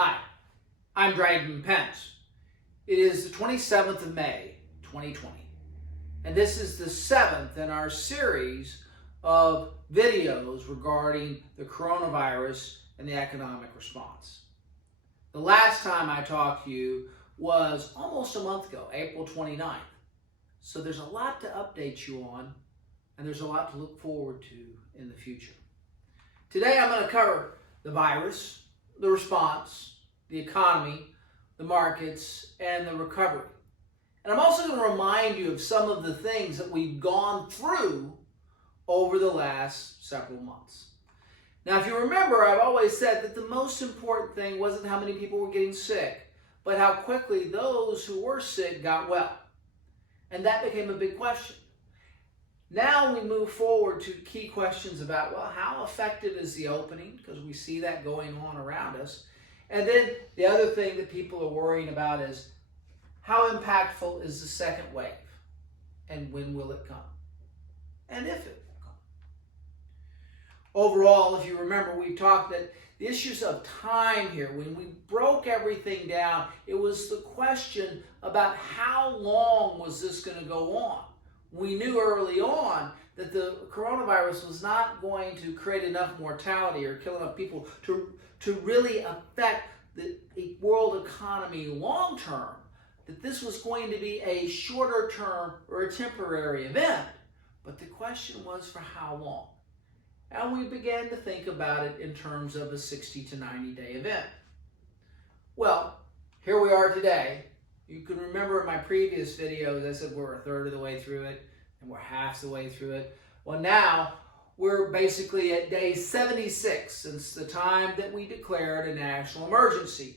Hi, I'm Dryden Pence. It is the 27th of May, 2020, and this is the 7th in our series of videos regarding the coronavirus and the economic response. The last time I talked to you was almost a month ago, April 29th. So there's a lot to update you on, and there's a lot to look forward to in the future. Today I'm going to cover the virus, the response, the economy, the markets, and the recovery. And I'm also going to remind you of some of the things that we've gone through over the last several months. Now, if you remember, I've always said that the most important thing wasn't how many people were getting sick, but how quickly those who were sick got well. And that became a big question. Now we move forward to key questions about, well, how effective is the opening? Because we see that going on around us. And then the other thing that people are worrying about is, how impactful is the second wave? And when will it come? And if it will come. Overall, if you remember, we talked that the issues of time here, when we broke everything down, it was the question about how long was this going to go on? We knew early on that the coronavirus was not going to create enough mortality or kill enough people to really affect the world economy long term, that this was going to be a shorter term or a temporary event. But the question was for how long? And we began to think about it in terms of a 60 to 90 day event. Well, here we are today. You can remember in my previous videos, I said we're a third of the way through it, and we're half the way through it. Well, now we're basically at day 76 since the time that we declared a national emergency.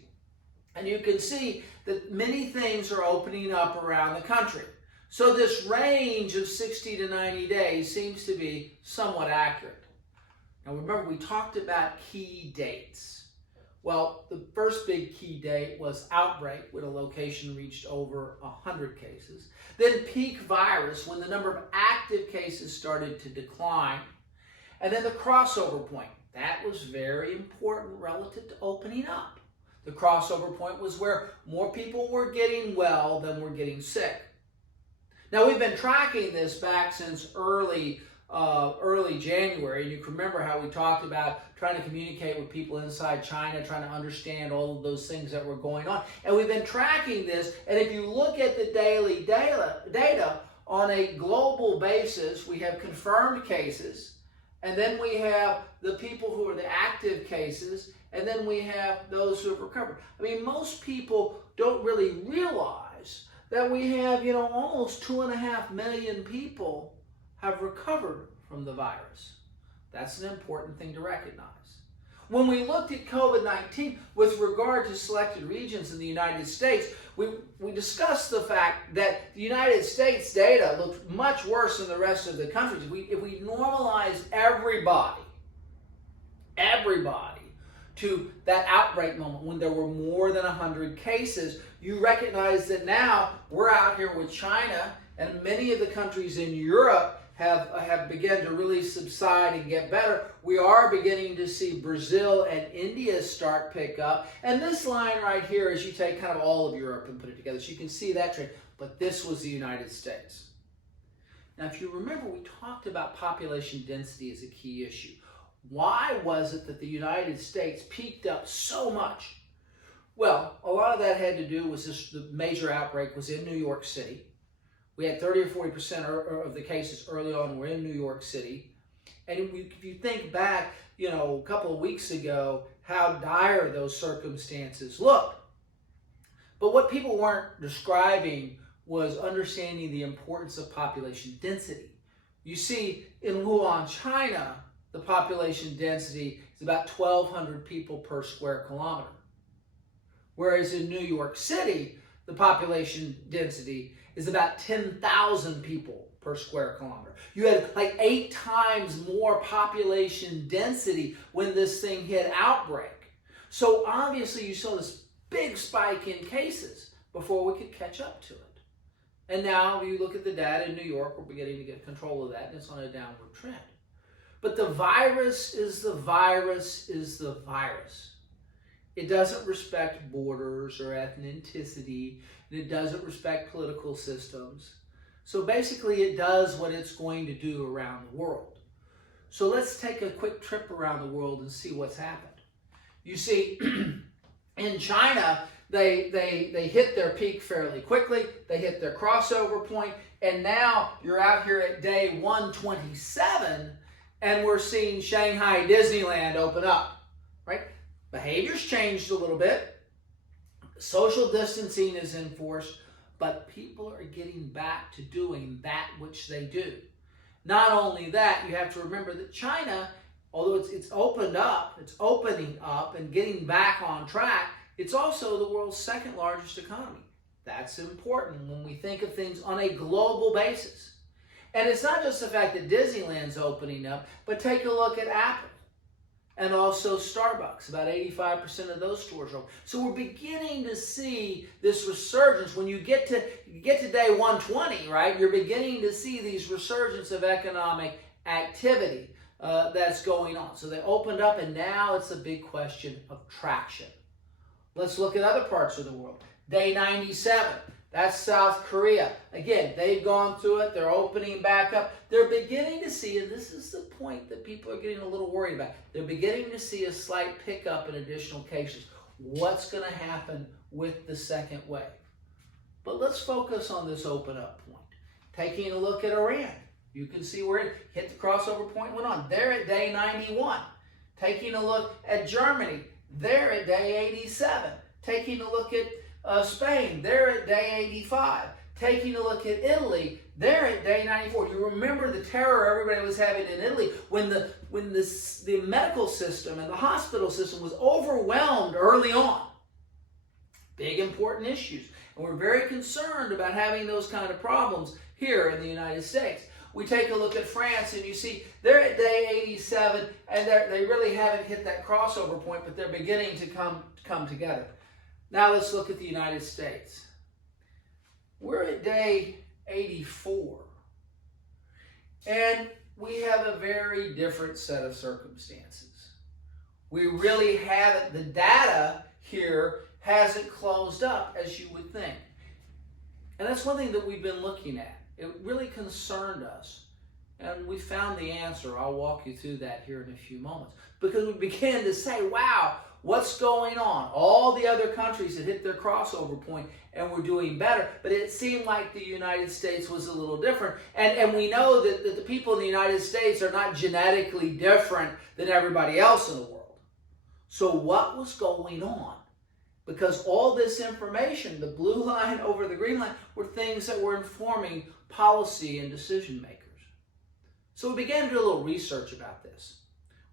And you can see that many things are opening up around the country. So this range of 60 to 90 days seems to be somewhat accurate. Now remember, we talked about key dates. Well, the first big key date was outbreak, when a location reached over 100 cases. Then peak virus, when the number of active cases started to decline. And then the crossover point. That was very important relative to opening up. The crossover point was where more people were getting well than were getting sick. Now, we've been tracking this back since early January, and you can remember how we talked about trying to communicate with people inside China, trying to understand all of those things that were going on. And we've been tracking this, and if you look at the daily data on a global basis, we have confirmed cases, and then we have the people who are the active cases, and then we have those who have recovered. I mean, most people don't really realize that we have, almost 2.5 million people have recovered from the virus. That's an important thing to recognize. When we looked at COVID-19 with regard to selected regions in the United States, we discussed the fact that the United States data looked much worse than the rest of the countries. If we normalize everybody to that outbreak moment when there were more than 100 cases, you recognize that now we're out here with China, and many of the countries in Europe have begun to really subside and get better. We are beginning to see Brazil and India start pick up. And this line right here is you take kind of all of Europe and put it together. So you can see that trend. But this was the United States. Now, if you remember, we talked about population density as a key issue. Why was it that the United States peaked up so much? Well, a lot of that had to do with the major outbreak was in New York City. We had 30 or 40% of the cases early on were in New York City. And if you think back, a couple of weeks ago, how dire those circumstances looked. But what people weren't describing was understanding the importance of population density. You see, in Wuhan, China, the population density is about 1,200 people per square kilometer. Whereas in New York City, the population density is about 10,000 people per square kilometer. You had like 8 times more population density when this thing hit outbreak. So obviously you saw this big spike in cases before we could catch up to it. And now if you look at the data in New York, we're beginning to get control of that, and it's on a downward trend. But the virus is the virus is the virus. It doesn't respect borders or ethnicity, and it doesn't respect political systems. So basically, it does what it's going to do around the world. So let's take a quick trip around the world and see what's happened. You see, in China, they hit their peak fairly quickly. They hit their crossover point, and now you're out here at day 127, and we're seeing Shanghai Disneyland open up, right? Behavior's changed a little bit. Social distancing is enforced, but people are getting back to doing that which they do. Not only that, you have to remember that China, although it's opened up, it's opening up and getting back on track, it's also the world's second largest economy. That's important when we think of things on a global basis. And it's not just the fact that Disneyland's opening up, but take a look at Apple and also Starbucks. About 85% of those stores are open. So we're beginning to see this resurgence. When you get to day 120, right, you're beginning to see these resurgence of economic activity that's going on. So they opened up, and now it's a big question of traction. Let's look at other parts of the world. Day 97, that's South Korea. Again, they've gone through it. They're opening back up. They're beginning to see, and this is the point that people are getting a little worried about, they're beginning to see a slight pickup in additional cases. What's going to happen with the second wave? But let's focus on this open up point. Taking a look at Iran. You can see where it hit the crossover point and went on. They're at day 91. Taking a look at Germany. They're at day 87. Taking a look at Spain, they're at day 85. Taking a look at Italy, they're at day 94. You remember the terror everybody was having in Italy when the medical system and the hospital system was overwhelmed early on. Big important issues. And we're very concerned about having those kind of problems here in the United States. We take a look at France, and you see they're at day 87, and they really haven't hit that crossover point, but they're beginning to come together. Now let's look at the United States. We're at day 84, and we have a very different set of circumstances. We really haven't, the data here hasn't closed up as you would think. And that's one thing that we've been looking at. It really concerned us, and we found the answer. I'll walk you through that here in a few moments. Because we began to say, wow, what's going on? All the other countries had hit their crossover point and were doing better, but it seemed like the United States was a little different. And we know that the people in the United States are not genetically different than everybody else in the world. So what was going on? Because all this information, the blue line over the green line, were things that were informing policy and decision makers. So we began to do a little research about this.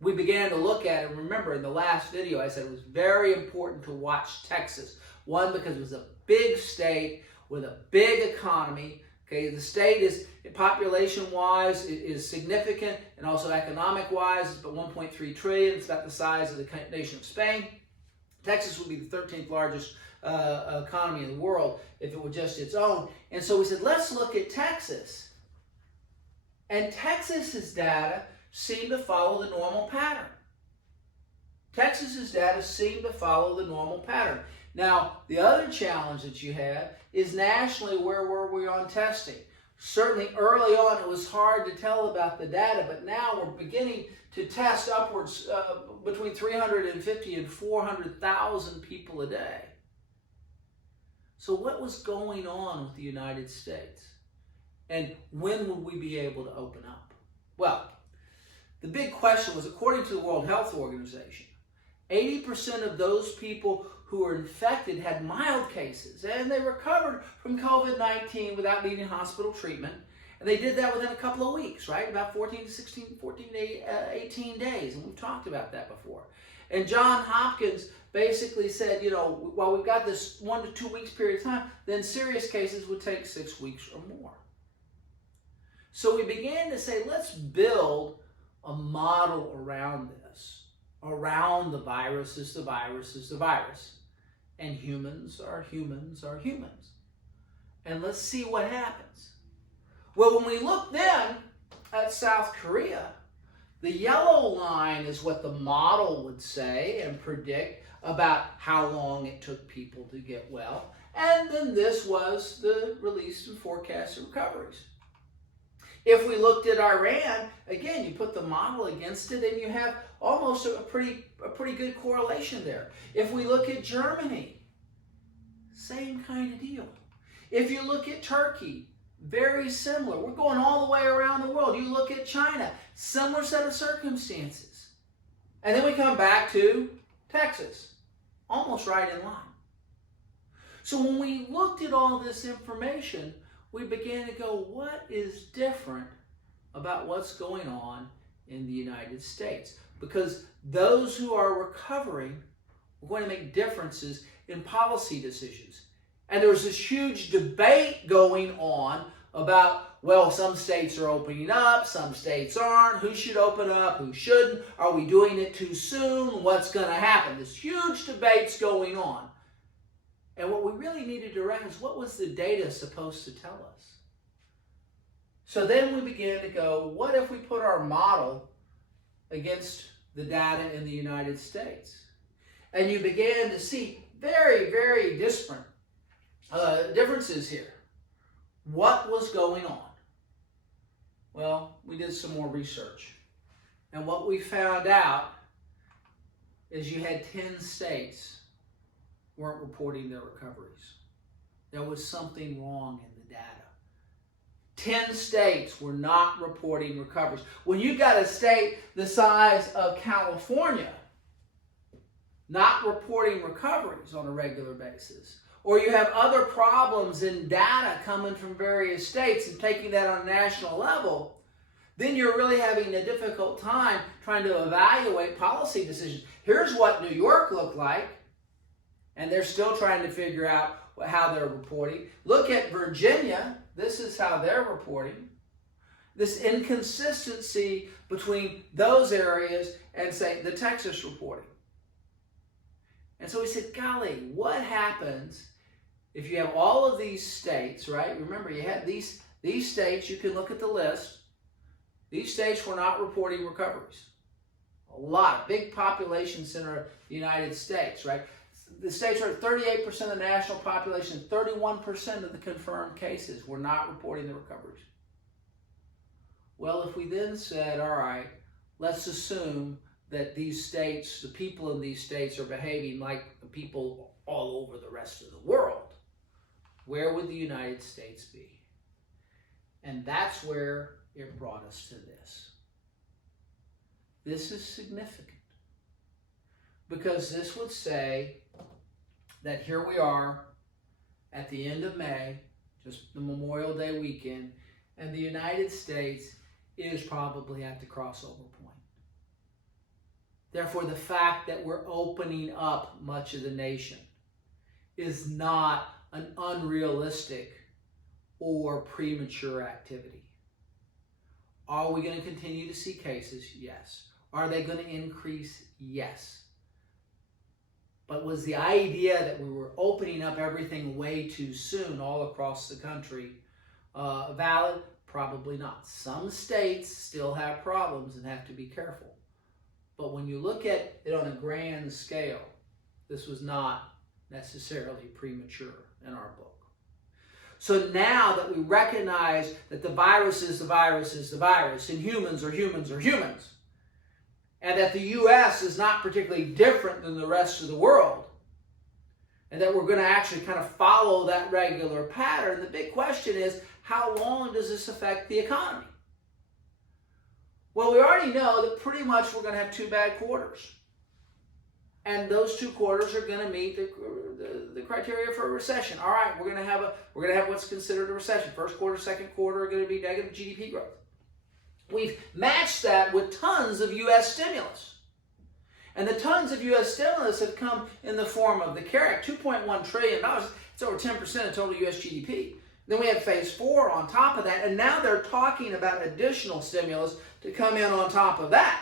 We began to look at it. Remember, in the last video, I said it was very important to watch Texas. One, because it was a big state with a big economy. Okay, the state is, population-wise, is significant, and also economic-wise, it's about 1.3 trillion. It's about the size of the nation of Spain. Texas would be the 13th largest economy in the world if it were just its own. And so we said, let's look at Texas. And Texas's data seemed to follow the normal pattern. Texas's data seemed to follow the normal pattern. Now, the other challenge that you have is nationally, where were we on testing? Certainly early on it was hard to tell about the data, but now we're beginning to test upwards between 350 and 400,000 people a day. So what was going on with the United States? And when would we be able to open up? Well, the big question was, according to the World Health Organization, 80% of those people who were infected had mild cases, and they recovered from COVID-19 without needing hospital treatment. And they did that within a couple of weeks, right? About 14 to 18 days. And we've talked about that before. And John Hopkins basically said, you know, while we've got this 1 to 2 weeks period of time, then serious cases would take 6 weeks or more. So we began to say, let's build a model around this. Around the virus is the virus is the virus. And humans are humans are humans. And let's see what happens. Well, when we look then at South Korea, the yellow line is what the model would say and predict about how long it took people to get well. And then this was the release and forecast of recoveries. If we looked at Iran, again, you put the model against it and you have almost a pretty good correlation there. If we look at Germany, same kind of deal. If you look at Turkey, very similar. We're going all the way around the world. You look at China, similar set of circumstances. And then we come back to Texas, almost right in line. So when we looked at all this information, we began to go, what is different about what's going on in the United States? Because those who are recovering are going to make differences in policy decisions. And there was this huge debate going on about, well, some states are opening up, some states aren't, who should open up, who shouldn't, are we doing it too soon, what's going to happen? This huge debate's going on. And what we really needed to recognize is, what was the data supposed to tell us? So then we began to go, what if we put our model against the data in the United States? And you began to see very, very different differences here. What was going on? Well, we did some more research. And what we found out is you had 10 states weren't reporting their recoveries. There was something wrong in the data. 10 states were not reporting recoveries. When you got a state the size of California not reporting recoveries on a regular basis, or you have other problems in data coming from various states and taking that on a national level, then you're really having a difficult time trying to evaluate policy decisions. Here's what New York looked like, and they're still trying to figure out how they're reporting. Look at Virginia. This is how they're reporting. This inconsistency between those areas and, say, the Texas reporting. And so we said, golly, what happens if you have all of these states, right? Remember, you had these states, you can look at the list. These states were not reporting recoveries. A lot, big population center of the United States, right? The states are 38% of the national population, 31% of the confirmed cases were not reporting the recoveries. Well, if we then said, all right, let's assume that these states, the people in these states are behaving like the people all over the rest of the world, where would the United States be? And that's where it brought us to this. This is significant because this would say that here we are at the end of May, just the Memorial Day weekend, and the United States is probably at the crossover point. Therefore, the fact that we're opening up much of the nation is not an unrealistic or premature activity. Are we going to continue to see cases? Yes. Are they going to increase? Yes. But was the idea that we were opening up everything way too soon all across the country valid? Probably not. Some states still have problems and have to be careful. But when you look at it on a grand scale, this was not necessarily premature in our book. So now that we recognize that the virus is the virus is the virus, and humans are humans are humans, and that the U.S. is not particularly different than the rest of the world, and that we're going to actually kind of follow that regular pattern, the big question is, how long does this affect the economy? Well, we already know that pretty much we're going to have 2 bad quarters. And those 2 quarters are going to meet the criteria for a recession. All right, we're going to have what's considered a recession. First quarter, second quarter are going to be negative GDP growth. We've matched that with tons of U.S. stimulus. And the tons of U.S. stimulus have come in the form of the CARE Act, $2.1 trillion. It's over 10% of total U.S. GDP. Then we have phase 4 on top of that, and now they're talking about additional stimulus to come in on top of that.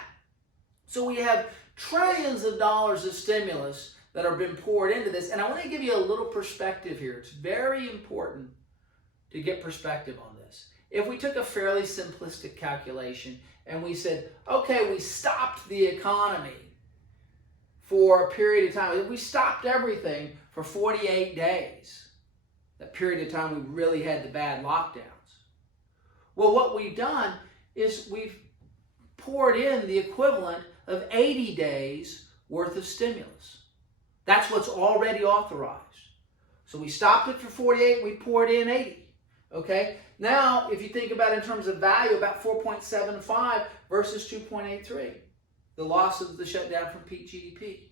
So we have trillions of dollars of stimulus that have been poured into this. And I want to give you a little perspective here. It's very important to get perspective on this. If we took a fairly simplistic calculation and we said, okay, we stopped the economy for a period of time. We stopped everything for 48 days. That period of time we really had the bad lockdowns. Well, what we've done is we've poured in the equivalent of 80 days worth of stimulus. That's what's already authorized. So we stopped it for 48, we poured in 80. Okay? Now, if you think about it in terms of value, about 4.75 versus 2.83. The loss of the shutdown from peak GDP.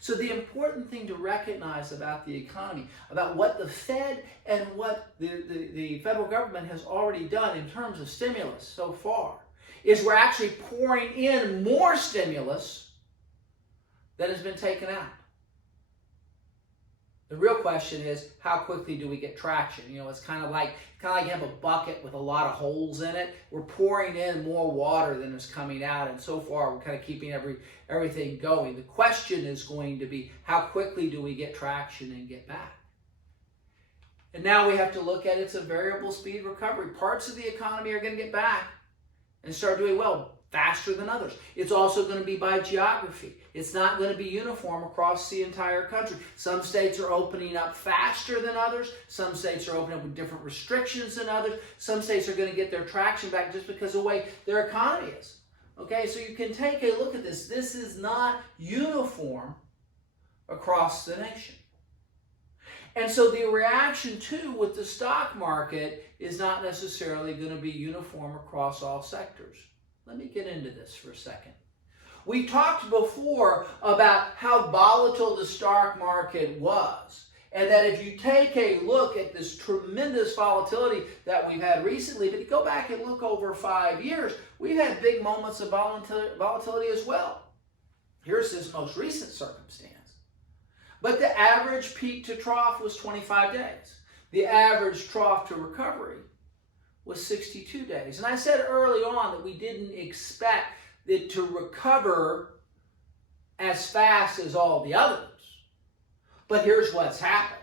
So the important thing to recognize about the economy, about what the Fed and what the federal government has already done in terms of stimulus so far, is we're actually pouring in more stimulus than has been taken out. The real question is, how quickly do we get traction? You know, it's kind of like you have a bucket with a lot of holes in it. We're pouring in more water than is coming out, and so far we're kind of keeping everything going. The question is going to be, how quickly do we get traction and get back? And now we have to look at it's a variable speed recovery. Parts of the economy are going to get back and start doing well faster than others. It's also going to be by geography. It's not going to be uniform across the entire country. Some states are opening up faster than others. Some states are opening up with different restrictions than others. Some states are going to get their traction back just because of the way their economy is. Okay, so you can take a look at this. This is not uniform across the nation. And so the reaction too with the stock market is not necessarily going to be uniform across all sectors. Let me get into this for a second. We talked before about how volatile the stock market was, and that if you take a look at this tremendous volatility that we've had recently, but you go back and look over 5 years, we've had big moments of volatility as well. Here's this most recent circumstance. But the average peak to trough was 25 days. The average trough to recovery was 62 days. And I said early on that we didn't expect it to recover as fast as all the others. But here's what's happened.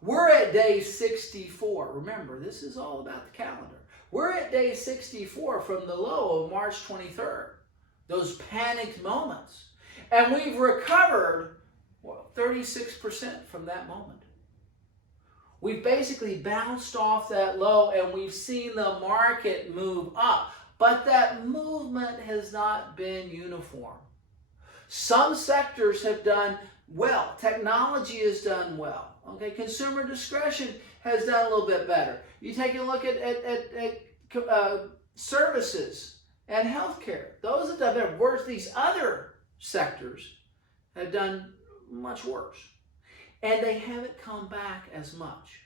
We're at day 64. Remember, this is all about the calendar. We're at day 64 from the low of March 23rd. Those panicked moments. And we've recovered 36% from that moment. We've basically bounced off that low and we've seen the market move up. But that movement has not been uniform. Some sectors have done well. Technology has done well. Okay, consumer discretion has done a little bit better. You take a look at services and healthcare. Those have done better. Whereas these other sectors have done much worse. And they haven't come back as much.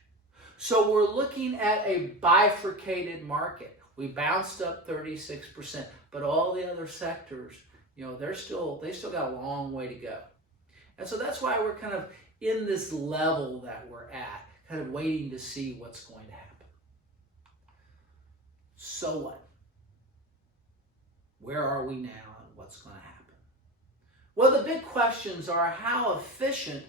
So we're looking at a bifurcated market. We bounced up 36%, but all the other sectors, you know, they still got a long way to go. And so that's why we're kind of in this level that we're at, kind of waiting to see what's going to happen. So what? Where are we now and what's going to happen? Well, the big questions are, how efficient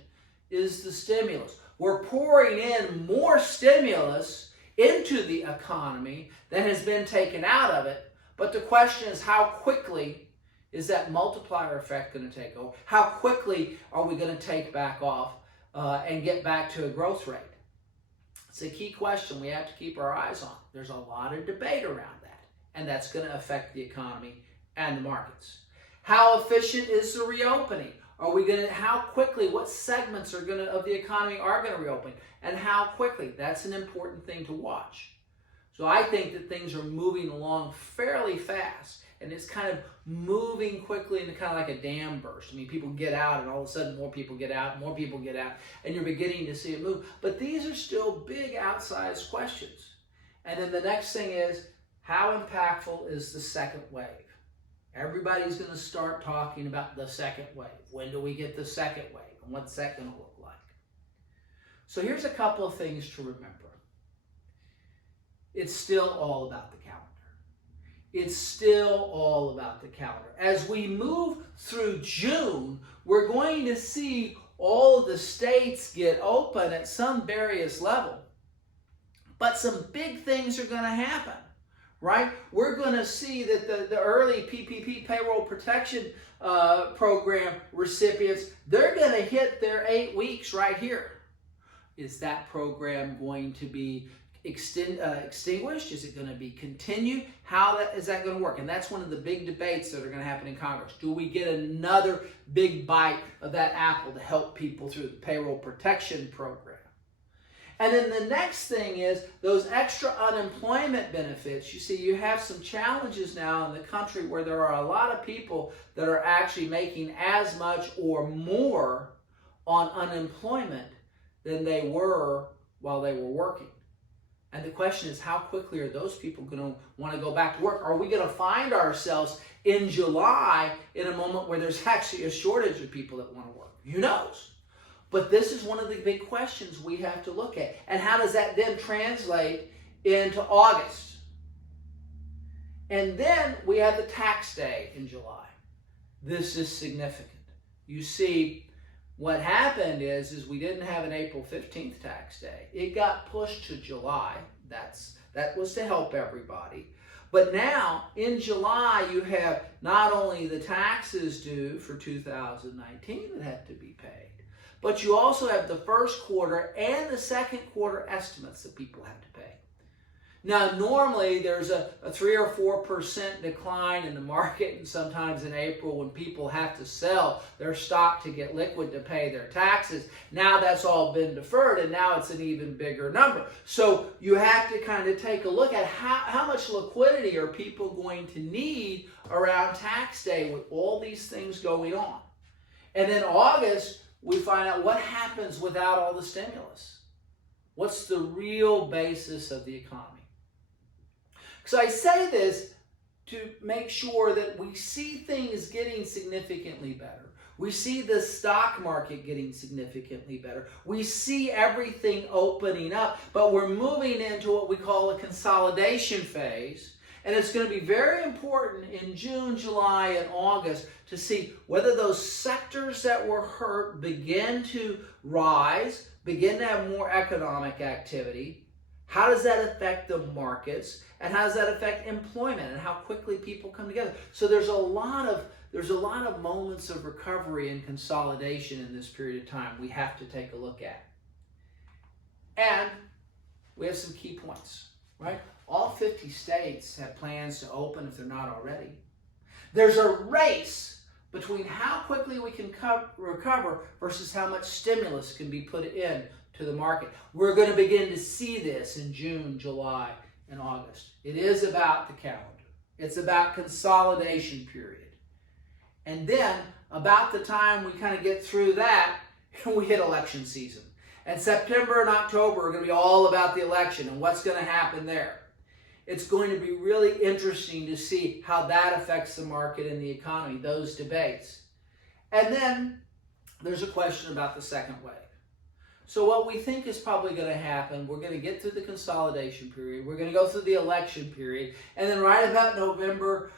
is the stimulus? We're pouring in more stimulus into the economy than has been taken out of it, but the question is, how quickly is that multiplier effect going to take over? How quickly are we going to take back off and get back to a growth rate? It's a key question we have to keep our eyes on. There's a lot of debate around that, and that's going to affect the economy and the markets. How efficient is the reopening? Are we going to, how quickly, what segments of the economy are going to reopen, and how quickly? That's an important thing to watch. So I think that things are moving along fairly fast, and it's kind of moving quickly into kind of like a dam burst. I mean, people get out, and all of a sudden more people get out, and you're beginning to see it move. But these are still big, outsized questions. And then the next thing is, how impactful is the second wave? Everybody's going to start talking about the second wave. When do we get the second wave? And what's that going to look like? So here's a couple of things to remember. It's still all about the calendar. It's still all about the calendar. As we move through June, we're going to see all of the states get open at some various level. But some big things are going to happen. right? We're going to see that the early PPP payroll protection program recipients, they're going to hit their 8 weeks right here. Is that program going to be extinguished? Is it going to be continued? How is that going to work? And that's one of the big debates that are going to happen in Congress. Do we get another big bite of that apple to help people through the payroll protection program? And then the next thing is those extra unemployment benefits. You see, you have some challenges now in the country where there are a lot of people that are actually making as much or more on unemployment than they were while they were working. And the question is, how quickly are those people going to want to go back to work? Are we going to find ourselves in July in a moment where there's actually a shortage of people that want to work? Who knows? But this is one of the big questions we have to look at. And how does that then translate into August? And then we have the tax day in July. This is significant. You see, what happened is we didn't have an April 15th tax day. It got pushed to July. That was to help everybody. But now, in July, you have not only the taxes due for 2019 that have to be paid, but you also have the first quarter and the second quarter estimates that people have to pay. Now, normally there's a 3 or 4% decline in the market, and sometimes in April when people have to sell their stock to get liquid to pay their taxes. Now that's all been deferred, and now it's an even bigger number. So you have to kind of take a look at how much liquidity are people going to need around tax day with all these things going on. And then August, we find out what happens without all the stimulus. What's the real basis of the economy? So I say this to make sure that we see things getting significantly better. We see the stock market getting significantly better. We see everything opening up, but we're moving into what we call a consolidation phase. And it's going to be very important in June, July, and August to see whether those sectors that were hurt begin to rise, begin to have more economic activity. How does that affect the markets? And how does that affect employment and how quickly people come together? So there's a lot of moments of recovery and consolidation in this period of time we have to take a look at. And we have some key points, right? All 50 states have plans to open if they're not already. There's a race between how quickly we can recover versus how much stimulus can be put in to the market. We're going to begin to see this in June, July, and August. It is about the calendar. It's about consolidation period. And then about the time we kind of get through that, we hit election season. And September and October are going to be all about the election and what's going to happen there. It's going to be really interesting to see how that affects the market and the economy, those debates. And then there's a question about the second wave. So what we think is probably going to happen, we're going to get through the consolidation period, we're going to go through the election period, and then right about November,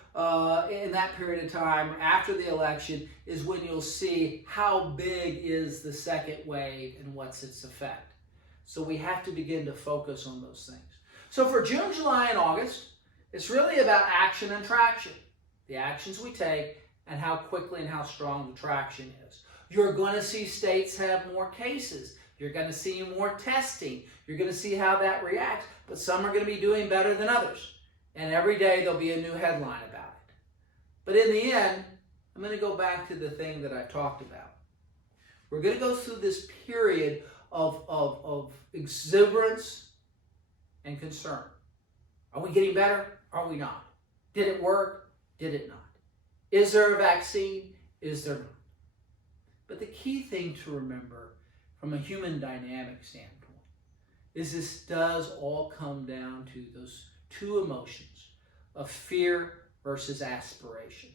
in that period of time after the election, is when you'll see how big is the second wave and what's its effect. So we have to begin to focus on those things. So for June, July, and August, it's really about action and traction. The actions we take and how quickly and how strong the traction is. You're going to see states have more cases. You're going to see more testing. You're going to see how that reacts. But some are going to be doing better than others. And every day there'll be a new headline about it. But in the end, I'm going to go back to the thing that I talked about. We're going to go through this period of exuberance and concern. Are we getting better? Are we not? Did it work? Did it not? Is there a vaccine? Is there not? But the key thing to remember from a human dynamic standpoint is this does all come down to those two emotions of fear versus aspiration.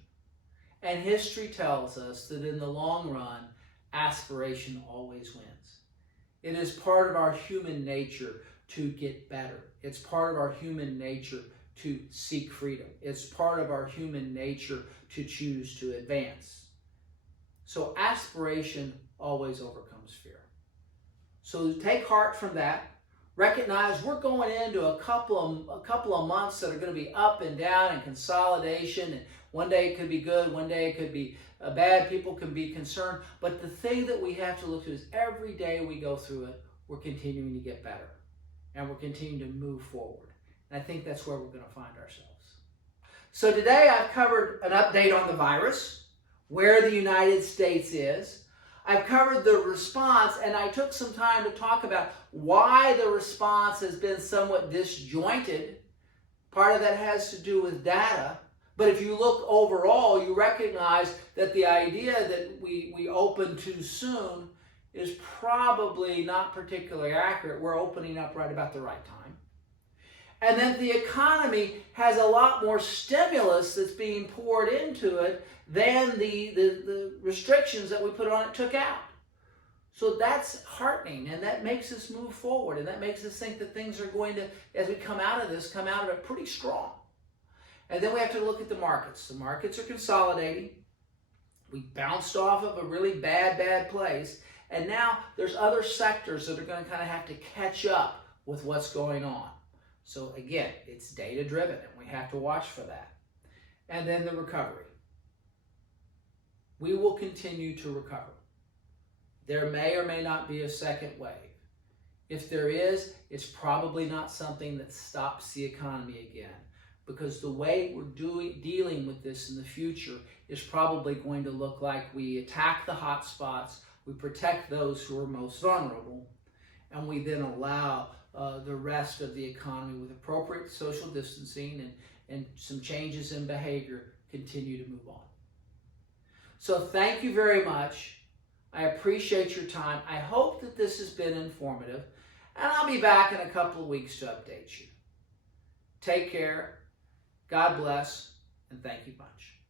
And history tells us that in the long run, aspiration always wins. It is part of our human nature to get better. It's part of our human nature to seek freedom. It's part of our human nature to choose to advance. So aspiration always overcomes fear. So take heart from that. Recognize we're going into a couple of months that are going to be up and down and consolidation. And one day it could be good, one day it could be bad. People can be concerned. But the thing that we have to look to is every day we go through it, we're continuing to get better. And we're continuing to move forward. And I think that's where we're going to find ourselves. So today I've covered an update on the virus, where the United States is. I've covered the response, and I took some time to talk about why the response has been somewhat disjointed. Part of that has to do with data. But if you look overall, you recognize that the idea that we open too soon is probably not particularly accurate. We're opening up right about the right time. And then the economy has a lot more stimulus that's being poured into it than the restrictions that we put on it took out. So that's heartening, and that makes us move forward, and that makes us think that things are going to, as we come out of this, come out of it pretty strong. And then we have to look at the markets. The markets are consolidating. We bounced off of a really bad place, and now there's other sectors that are going to kind of have to catch up with what's going on. So again, it's data driven, and we have to watch for that. And then the recovery. We will continue to recover. There may or may not be a second wave. If there is, it's probably not something that stops the economy again, because the way we're dealing with this in the future is probably going to look like we attack the hot spots, we protect those who are most vulnerable, and we then allow the rest of the economy, with appropriate social distancing and some changes in behavior, continue to move on. So thank you very much. I appreciate your time. I hope that this has been informative, and I'll be back in a couple of weeks to update you. Take care. God bless, and thank you much.